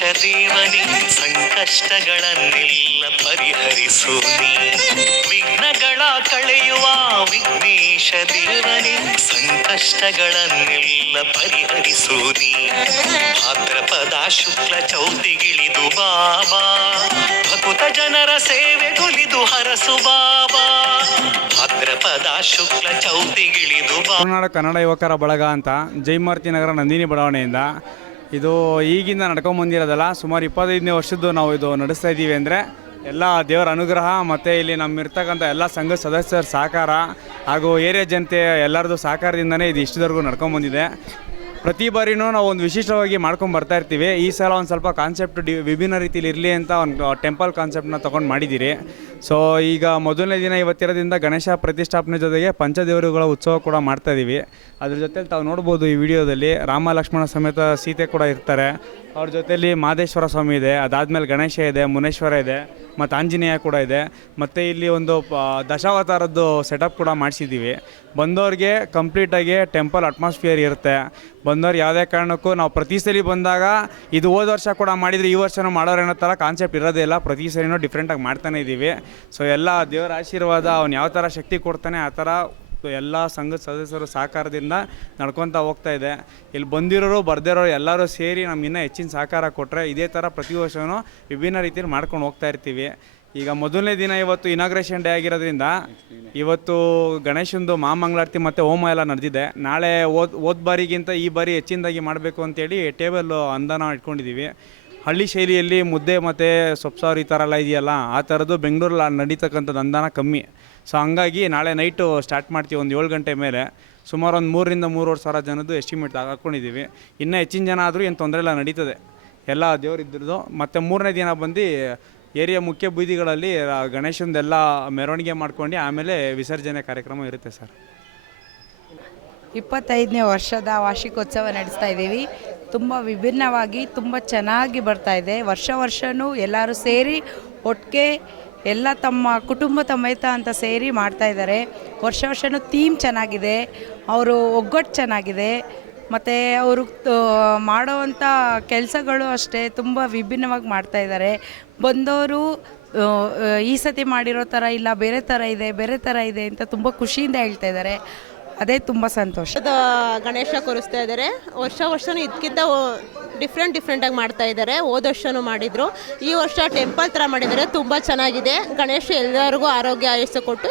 ದೇವನೇ ಸಂಕಷ್ಟಗಳನ್ನೆಲ್ಲ ಪರಿಹರಿಸು ವಿಘ್ನಗಳ ಕಳೆಯುವ ವಿಘ್ನೇಶ ದೇವನೇ, ಸಂಕಷ್ಟಗಳನ್ನೆಲ್ಲ ಪರಿಹರಿಸು ಭಾದ್ರಪದ ಶುಕ್ಲ ಚೌತಿಗಿಳಿದು ಬಾಬಾ, ಭಕುತ ಜನರ ಸೇವೆ ಕುಲಿದು ಹರಸು ಬಾಬಾ. ಭಾದ್ರಪದ ಶುಕ್ಲ ಚೌತಿಗಿಳಿದು ಕರ್ನಾಟಕ ಕನ್ನಡ ಯುವಕರ ಬಳಗ ಅಂತ ಜೈಮಾರ್ತಿ ನಗರ ನಂದಿನಿ ಬಡಾವಣೆಯಿಂದ ಇದು ಈಗಿಂದ ನಡ್ಕೊಂಬಂದಿರೋದಲ್ಲ ಸುಮಾರು ಇಪ್ಪತ್ತೈದನೇ ವರ್ಷದ್ದು ನಾವು ಇದು ನಡೆಸ್ತಾ ಇದ್ದೀವಿ ಅಂದರೆ ಎಲ್ಲ ದೇವರ ಅನುಗ್ರಹ ಮತ್ತು ಇಲ್ಲಿ ನಮ್ಮಿರ್ತಕ್ಕಂಥ ಎಲ್ಲ ಸಂಘ ಸದಸ್ಯರ ಸಹಕಾರ ಹಾಗೂ ಏರಿಯಾ ಜನತೆ ಎಲ್ಲರದ್ದು ಸಹಕಾರದಿಂದನೇ ಇದು ಇಷ್ಟದವರೆಗೂ ನಡ್ಕೊಂಬಂದಿದೆ ಪ್ರತಿ ಬಾರಿನೂ ನಾವು ಒಂದು ವಿಶಿಷ್ಟವಾಗಿ ಮಾಡ್ಕೊಂಡು ಬರ್ತಾ ಇರ್ತೀವಿ. ಈ ಸಲ ಒಂದು ಸ್ವಲ್ಪ ಕಾನ್ಸೆಪ್ಟ್ ಡಿ ವಿಭಿನ್ನ ರೀತಿಲಿ ಇರಲಿ ಅಂತ ಒಂದು ಟೆಂಪಲ್ ಕಾನ್ಸೆಪ್ಟ್ನ ತೊಗೊಂಡು ಮಾಡಿದ್ದೀರಿ ಸೊ ಈಗ ಮೊದಲನೇ ದಿನ ಇವತ್ತಿರೋದ್ರಿಂದ ಗಣೇಶ ಪ್ರತಿಷ್ಠಾಪನೆ ಜೊತೆಗೆ ಪಂಚದೇವರುಗಳ ಉತ್ಸವ ಕೂಡ ಮಾಡ್ತಾ ಇದ್ದೀವಿ ಅದ್ರ ಜೊತೆಲಿ ತಾವು ನೋಡ್ಬೋದು ಈ ವಿಡಿಯೋದಲ್ಲಿ ರಾಮ ಲಕ್ಷ್ಮಣ ಸಮೇತ ಸೀತೆ ಕೂಡ ಇರ್ತಾರೆ. ಅವ್ರ ಜೊತೇಲಿ ಮಾದೇಶ್ವರ ಸ್ವಾಮಿ ಇದೆ. ಅದಾದಮೇಲೆ ಗಣೇಶ ಇದೆ, ಮುನೇಶ್ವರ ಇದೆ, ಮತ್ತು ಆಂಜನೇಯ ಕೂಡ ಇದೆ. ಮತ್ತು ಇಲ್ಲಿ ಒಂದು ದಶಾವತಾರದ್ದು ಸೆಟಪ್ ಕೂಡ ಮಾಡಿಸಿದ್ದೀವಿ ಬಂದವ್ರಿಗೆ ಕಂಪ್ಲೀಟಾಗಿ ಟೆಂಪಲ್ ಅಟ್ಮಾಸ್ಫಿಯರ್ ಇರುತ್ತೆ. ಬಂದವ್ರು ಯಾವುದೇ ಕಾರಣಕ್ಕೂ ನಾವು ಪ್ರತಿ ಸಲ ಬಂದಾಗ ಇದು ಹೋದ ವರ್ಷ ಕೂಡ ಮಾಡಿದರೆ ಈ ವರ್ಷನೂ ಮಾಡೋರು ಅನ್ನೋ ಥರ ಕಾನ್ಸೆಪ್ಟ್ ಇರೋದೇ ಇಲ್ಲ. ಪ್ರತಿ ಸರಿನೂ ಡಿಫ್ರೆಂಟಾಗಿ ಮಾಡ್ತಾನೆ ಇದ್ದೀವಿ. ಸೊ ಎಲ್ಲ ದೇವರ ಆಶೀರ್ವಾದ, ಅವ್ನು ಯಾವ ಥರ ಶಕ್ತಿ ಕೊಡ್ತಾನೆ ಆ ಥರ ಎಲ್ಲ ಸಂಘದ ಸದಸ್ಯರು ಸಹಕಾರದಿಂದ ನಡ್ಕೊತಾ ಹೋಗ್ತಾ ಇದೆ. ಇಲ್ಲಿ ಬಂದಿರೋರು, ಬರ್ದಿರೋರು ಎಲ್ಲರೂ ಸೇರಿ ನಮ್ಗೆ ಇನ್ನೂ ಹೆಚ್ಚಿನ ಸಹಕಾರ ಕೊಟ್ಟರೆ ಇದೇ ಥರ ಪ್ರತಿ ವರ್ಷವೂ ವಿಭಿನ್ನ ರೀತಿಯಲ್ಲಿ ಮಾಡ್ಕೊಂಡು ಹೋಗ್ತಾ ಇರ್ತೀವಿ. ಈಗ ಮೊದಲನೇ ದಿನ ಇವತ್ತು ಇನಾಗ್ರೇಷನ್ ಡೇ ಆಗಿರೋದ್ರಿಂದ ಇವತ್ತು ಗಣೇಶಂದು ಮಹಾಮಂಗಳಾರತಿ ಮತ್ತು ಹೋಮ ಎಲ್ಲ ನಡೆದಿದೆ. ನಾಳೆ ಓದ್ ಓದ್ ಬಾರಿಗಿಂತ ಈ ಬಾರಿ ಹೆಚ್ಚಿನದಾಗಿ ಮಾಡಬೇಕು ಅಂತೇಳಿ ಟೇಬಲ್ ಅಂದನ ಇಟ್ಕೊಂಡಿದ್ದೀವಿ ಹಳ್ಳಿ ಶೈಲಿಯಲ್ಲಿ ಮುದ್ದೆ ಮತ್ತು ಸೊಪ್ಸಾರು ಈ ಥರ ಎಲ್ಲ ಇದೆಯಲ್ಲ, ಆ ಥರದ್ದು ಬೆಂಗಳೂರಲ್ಲಿ ನಡೀತಕ್ಕಂಥದ್ದು ಅಂದಾನ ಕಮ್ಮಿ. ಸೊ ಹಂಗಾಗಿ ನಾಳೆ ನೈಟು ಸ್ಟಾರ್ಟ್ ಮಾಡ್ತೀವಿ ಒಂದು ಏಳು ಗಂಟೆ ಮೇಲೆ. ಸುಮಾರು ಒಂದು ಮೂರರಿಂದ ಮೂರುವರೆ ಸಾವಿರ ಜನದ್ದು ಎಸ್ಟಿಮೇಟ್ ಹಾಕ್ಕೊಂಡಿದ್ದೀವಿ ಇನ್ನೂ ಹೆಚ್ಚಿನ ಜನ ಆದರೂ ಏನು ತೊಂದರೆ ಇಲ್ಲ, ನಡೀತದೆ. ಎಲ್ಲ ದೇವ್ರು ಇದ್ರದ್ದು ಮತ್ತು ಮೂರನೇ ದಿನ ಬಂದು ಏರಿಯಾ ಮುಖ್ಯ ಬೀದಿಗಳಲ್ಲಿ ಗಣೇಶಂದೆಲ್ಲ ಮೆರವಣಿಗೆ ಮಾಡ್ಕೊಂಡು ಆಮೇಲೆ ವಿಸರ್ಜನೆ ಕಾರ್ಯಕ್ರಮ ಇರುತ್ತೆ ಸರ್. ಇಪ್ಪತ್ತೈದನೇ ವರ್ಷದ ವಾರ್ಷಿಕೋತ್ಸವ ನಡೆಸ್ತಾ ಇದ್ದೀವಿ. ತುಂಬ ವಿಭಿನ್ನವಾಗಿ, ತುಂಬ ಚೆನ್ನಾಗಿ ಬರ್ತಾ ಇದೆ. ವರ್ಷ ವರ್ಷವೂ ಎಲ್ಲರೂ ಸೇರಿ ಒಟ್ಟಿಗೆ ಎಲ್ಲ ತಮ್ಮ ಕುಟುಂಬ ಸಮೇತ ಅಂತ ಸೇರಿ ಮಾಡ್ತಾ ಇದ್ದಾರೆ. ವರ್ಷ ವರ್ಷವೂ ಥೀಮ್ ಚೆನ್ನಾಗಿದೆ. ಅವರು ಒಗ್ಗಟ್ಟು ಚೆನ್ನಾಗಿದೆ. ಮತ್ತು ಅವರು ಮಾಡೋವಂಥ ಕೆಲಸಗಳು ಅಷ್ಟೇ ತುಂಬ ವಿಭಿನ್ನವಾಗಿ ಮಾಡ್ತಾ ಇದ್ದಾರೆ. ಬಂದವರು ಈ ಸತಿ ಮಾಡಿರೋ ಥರ ಇಲ್ಲ ಬೇರೆ ಥರ ಇದೆ ಬೇರೆ ಥರ ಇದೆ ಅಂತ ತುಂಬ ಖುಷಿಯಿಂದ ಹೇಳ್ತಾ ಇದ್ದಾರೆ. ಅದೇ ತುಂಬ ಸಂತೋಷ. ಗಣೇಶ ಕೂರಿಸ್ತಾ ಇದ್ದಾರೆ. ವರ್ಷ ವರ್ಷನೂ ಇದಕ್ಕಿಂತ ಡಿಫ್ರೆಂಟ್ ಡಿಫ್ರೆಂಟಾಗಿ ಮಾಡ್ತಾ ಇದ್ದಾರೆ. ಹೋದ ವರ್ಷನೂ ಮಾಡಿದರು. ಈ ವರ್ಷ ಟೆಂಪಲ್ ಥರ ಮಾಡಿದ್ದಾರೆ. ತುಂಬ ಚೆನ್ನಾಗಿದೆ. ಗಣೇಶ ಎಲ್ಲರಿಗೂ ಆರೋಗ್ಯ ಆಯಸ್ಸು ಕೊಟ್ಟು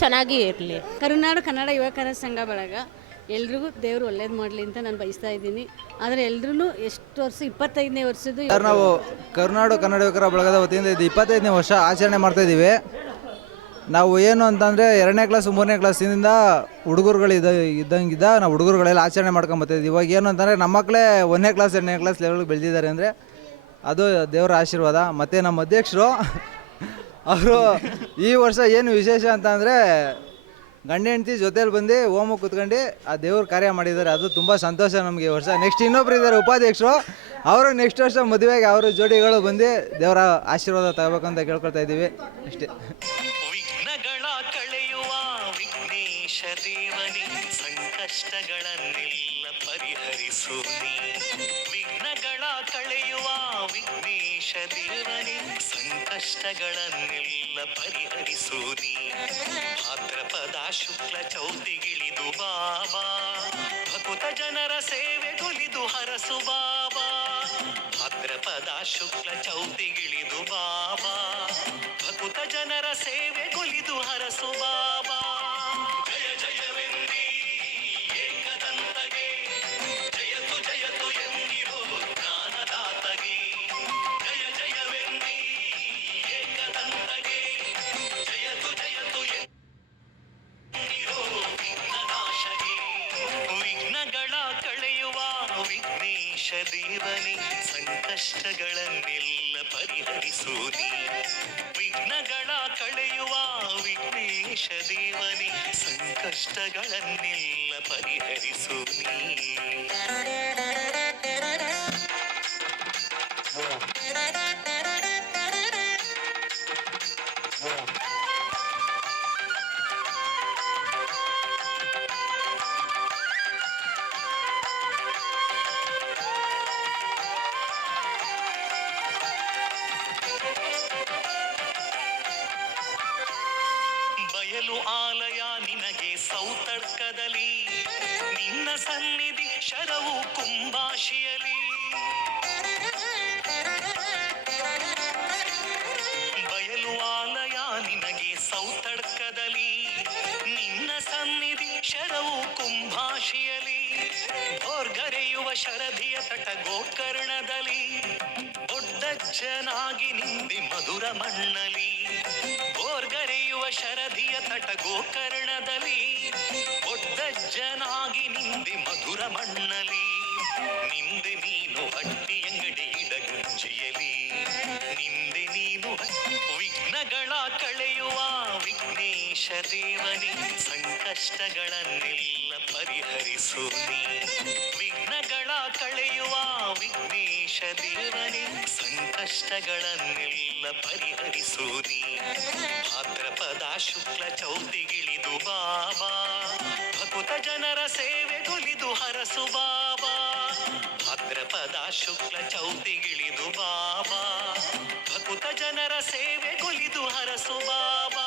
ಚೆನ್ನಾಗಿ ಇರಲಿ. ಕರುನಾಡು ಕನ್ನಡ ಯುವಕರ ಸಂಘ ಬಳಗ. ಎಲ್ರಿಗೂ ದೇವರು ಒಳ್ಳೇದು ಮಾಡಲಿ ಅಂತ ನಾನು ಬಯಸ್ತಾ ಇದ್ದೀನಿ. ಆದರೆ ಎಲ್ಲರೂ ಎಷ್ಟು ವರ್ಷ, ಇಪ್ಪತ್ತೈದನೇ ವರ್ಷದ್ದು ಸರ್, ನಾವು ಕರುನಾಡು ಕನ್ನಡ ಯುವಕರ ಬಳಗದ ವತಿಯಿಂದ ಇದು ಇಪ್ಪತ್ತೈದನೇ ವರ್ಷ ಆಚರಣೆ ಮಾಡ್ತಾ ಇದ್ದೀವಿ. ನಾವು ಏನು ಅಂತಂದರೆ ಎರಡನೇ ಕ್ಲಾಸ್ ಮೂರನೇ ಕ್ಲಾಸಿಂದ ಹುಡುಗರುಗಳು ಇದ್ದ ಇದ್ದಂಗಿದ್ದ ನಾವು ಹುಡುಗರುಗಳೆಲ್ಲ ಆಚರಣೆ ಮಾಡ್ಕೊಂಬತ್ತಿದ್ವಿ ಇವಾಗ ಏನು ಅಂತಂದರೆ ನಮ್ಮ ಮಕ್ಕಳೇ ಒಂದನೇ ಕ್ಲಾಸ್ ಎರಡನೇ ಕ್ಲಾಸ್ ಲೆವೆಲ್ಗೆ ಬೆಳೆದಿದ್ದಾರೆ ಅಂದರೆ ಅದು ದೇವರ ಆಶೀರ್ವಾದ. ಮತ್ತು ನಮ್ಮ ಅಧ್ಯಕ್ಷರು, ಅವರು ಈ ವರ್ಷ ಏನು ವಿಶೇಷ ಅಂತ ಅಂದರೆ ಗಂಡ ಹೆಂಡತಿ ಜೊತೆಲಿ ಬಂದು ಹೋಮ ಕುತ್ಕೊಂಡು ಆ ದೇವ್ರ ಕಾರ್ಯ ಮಾಡಿದ್ದಾರೆ. ಅದು ತುಂಬ ಸಂತೋಷ ನಮಗೆ ವರ್ಷ. ನೆಕ್ಸ್ಟ್ ಇನ್ನೊಬ್ರು ಇದ್ದಾರೆ ಉಪಾಧ್ಯಕ್ಷರು. ಅವರು ನೆಕ್ಸ್ಟ್ ವರ್ಷ ಮದುವೆಗೆ ಅವರ ಜೋಡಿಗಳು ಬಂದು ದೇವರ ಆಶೀರ್ವಾದ ತಗೋಬೇಕಂತ ಕೇಳ್ಕೊಳ್ತಾ ಇದ್ದೀವಿ. ಅಷ್ಟೇ. ವಿಘ್ನಗಳ ಕಳೆಯುವ ವಿಘ್ನೇಶ ದೇವನೇ, ಸಂಕಷ್ಟಗಳನ್ನೆಲ್ಲ ಪರಿಹರಿಸು ನೀ ಭಾದ್ರಪದ ಶುಕ್ಲ ಚೌತಿಗಿಳಿದು ಬಾಬಾ. ಭಕುತ ಜನರ ಸೇವೆಗೊಲಿದು ಹರಸು ಬಾಬಾ. ಭಾದ್ರಪದ ಶುಕ್ಲ ಚೌತಿಗಿಳಿದು ಬಾಬಾ. ಭಕುತ ಜನರ ಸೇವೆಗೊಲಿದು ಹರಸು ಬಾಬಾ. ವಿಘ್ನಗಳ ಕಳೆಯುವ ವಿಘ್ನೇಶ ದೇವನೇ ಸಂಕಷ್ಟಗಳನ್ನೆಲ್ಲ ಪರಿಹರಿಸು ವಿಘ್ನಗಳ ಕಳೆಯುವ ವಿಘ್ನೇಶ ದೇವನೇ ಸಂಕಷ್ಟಗಳನ್ನೆಲ್ಲ ಪರಿಹರಿಸು ನೀ ಬಯಲು ಆಲಯ ನಿನಗೆ ಸೌತರ್ಕದಲ್ಲಿ. ನಿನ್ನ ಸನ್ನಿಧಿ ಶರವು ಕುಂಭಾಶಿಯಲಿ ಬಯಲು ಆಲಯ ನಿನಗೆ ಸೌತಡ್ಕದಲ್ಲಿ ನಿನ್ನ ಸನ್ನಿಧಿ ಶರವು ಕುಂಭಾಶಿಯಲಿ ಭೋರ್ಗರೆಯುವ ಶರಧಿಯ ತಟ ಗೋಕರ್ಣದಲ್ಲಿ. ದೊಡ್ಡ ಜನಾಗಿ ಮಧುರ ಮಣ್ಣಲಿ. ಶರಧಿಯ ತಟ ಗೋಕರ್ಣದಲ್ಲಿ ಒಡ್ಡಜ್ಜನಾಗಿ ನಿಂದಿ ಮಧುರ ಮಣ್ಣಲಿ, ನಿಂದೆ ನೀನು ಹಟ್ಟಿ ಅಂಗಡಿ ಇಡಗುಂಜಿಯಲಿ, ನಿಂದೆ ನೀನು ವಿಘ್ನಗಳ ಕಳೆಯುವ ವಿಘ್ನೇಶ ದೇವನಿ, ಸಂಕಷ್ಟಗಳನ್ನೆಲ್ಲ ಪರಿಹರಿಸು ವಿಘ್ನಗಳ ಕಳೆಯುವ ವಿಘ್ನೇಶ ದೇವನೇ ಸಂಕಷ್ಟಗಳನ್ನೆಲ್ಲ ಪರಿಹರಿಸು ನೀ ಭಾದ್ರಪದ ಶುಕ್ಲ ಚೌತಿಗಿಳಿದು ಬಾಬಾ. ಭಕುತ ಜನರ ಸೇವೆ ಕುಲಿದು ಹರಸು ಬಾಬಾ. ಭಾದ್ರಪದ ಶುಕ್ಲ ಚೌತಿಗಿಳಿದು ಬಾಬಾ. ಭಕುತ ಜನರ ಸೇವೆಗೊಲಿದು ಹರಸು ಬಾಬಾ.